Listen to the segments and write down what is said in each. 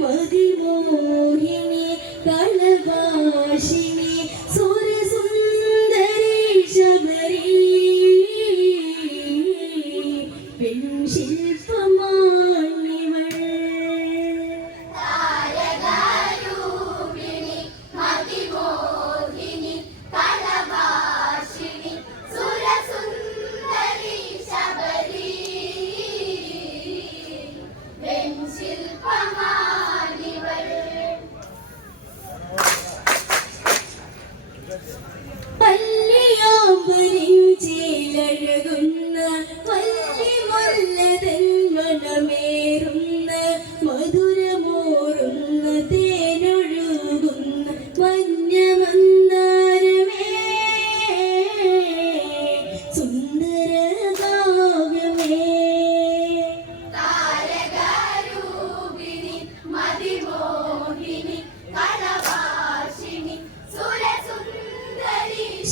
മതിമോഹിനി കളഭാഷിണി സുരസുന്ദരി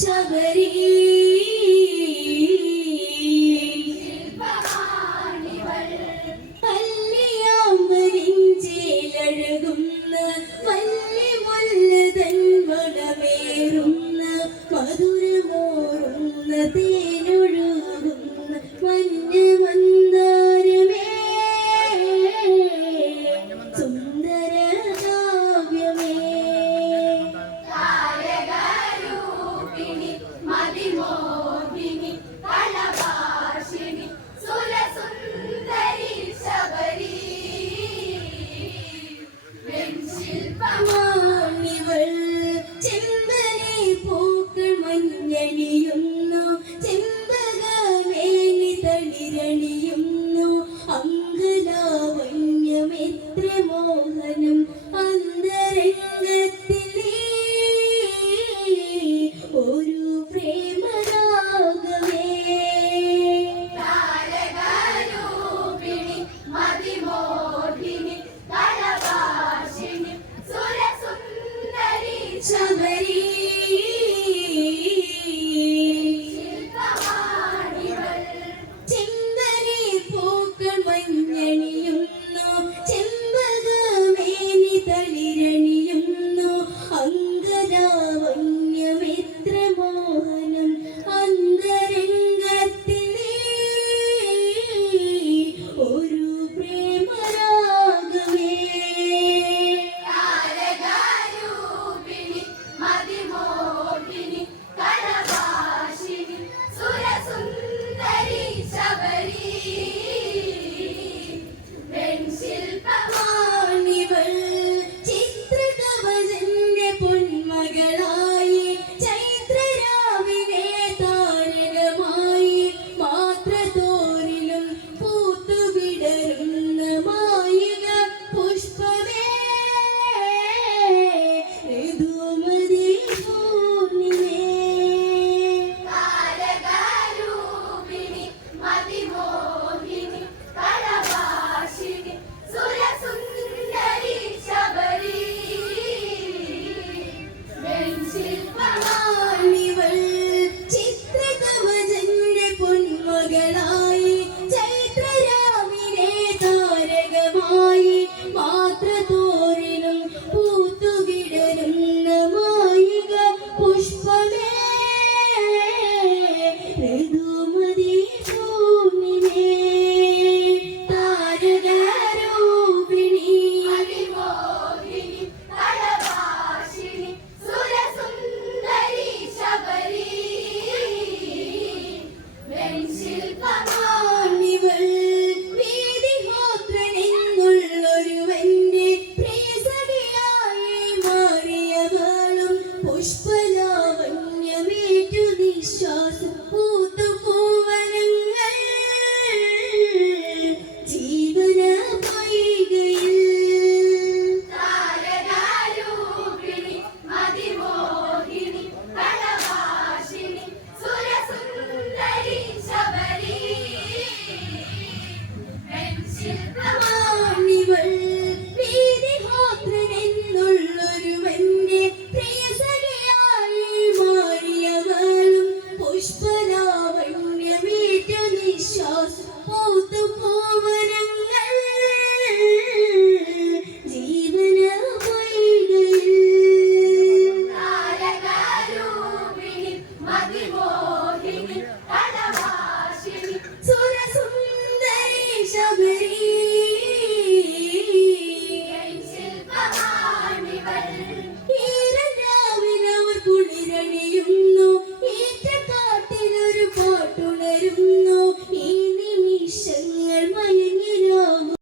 te abrir.